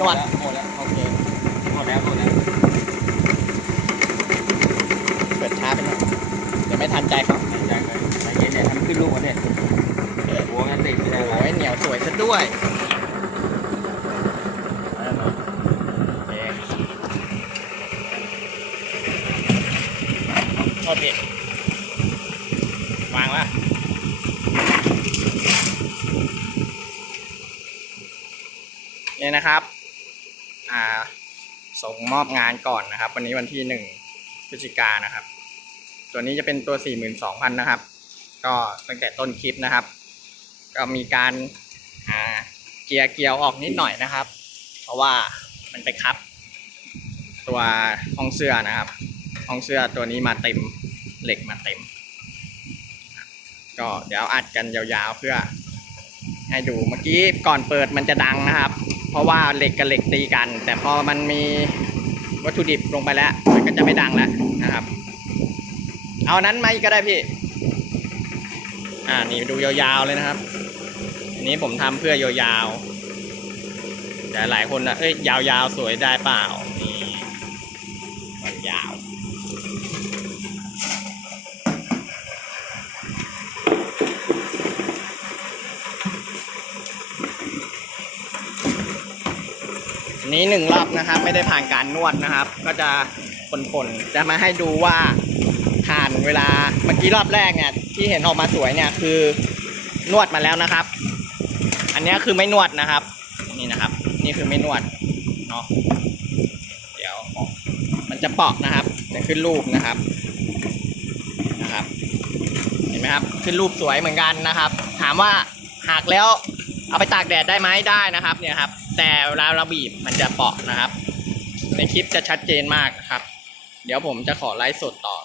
นวัหมดแล้วโอเคหมดแล้วหมดล้วเปิดช้าไปหน่อยเดี๋ยวไม่ทันใจเขาไม่ใจเลยใจเย็นเนี่ยทำขึ้นลูกก่อนเนี่ยหัวงันติดเลยได้โอ้ยเหนียวสวยซะด้วยโทษพี่วางวะเนี่ยนะครับ ส่งมอบงานก่อนนะครับ วันนี้วันที่หนึ่งพฤศจิกานะครับ ตัวนี้จะเป็นตัว 42,000 นะครับ ก็ตั้งแต่ต้นคลิปนะครับ ก็มีการาเกียร์เกียวออกนิดหน่อยนะครับ เพราะว่ามันไปคับ ตัวห้องเสื้อนะครับห้องเสื้อตัวนี้มาเต็มเหล็กมาเต็ม ก็เดี๋ยวอัดกันยาวๆเพื่อให้ดูเมื่อกี้ก่อนเปิดมันจะดังนะครับ เพราะว่าเหล็กกับเหล็กตีกัน แต่พอมันมีวัตถุดิบลงไปแล้ว มันก็จะไม่ดังแล้วนะครับ เอานั้นไหมก็ได้พี่ อ่านี่ดูยาวๆเลยนะครับนี้ผมทำเพื่อยาวๆแต่หลายคนนะเอ้ยยาวๆสวยได้เปล่านี่ยาว อั นี้หนึ่งรอบนะครับ ไม่ได้ผ่านการนวดนะครับ ก็จะผลๆจะมาให้ดูว่าผ่านเวลาเมื่อกี้รอบแรกเนี่ยที่เห็นออกมาสวยเนี่ยคือนวดมาแล้วนะครับ อันนี้คือไม่นวดนะครับ นี่นะครับ นี่คือไม่นวดเนาะเดี๋ยวมันจะเปาะนะครับจะขึ้นรูปนะครับนะครับ เห็นไหมครับขึ้นรูปสวยเหมือนกันนะครับ ถามว่าหักแล้วเอาไปตากแดดได้ไหมได้นะครับ เนี่ยครับ แต่เวลาเราบีบมันจะเปาะนะครับ ในคลิปจะชัดเจนมากครับ เดี๋ยวผมจะขอไลฟ์สดต่อ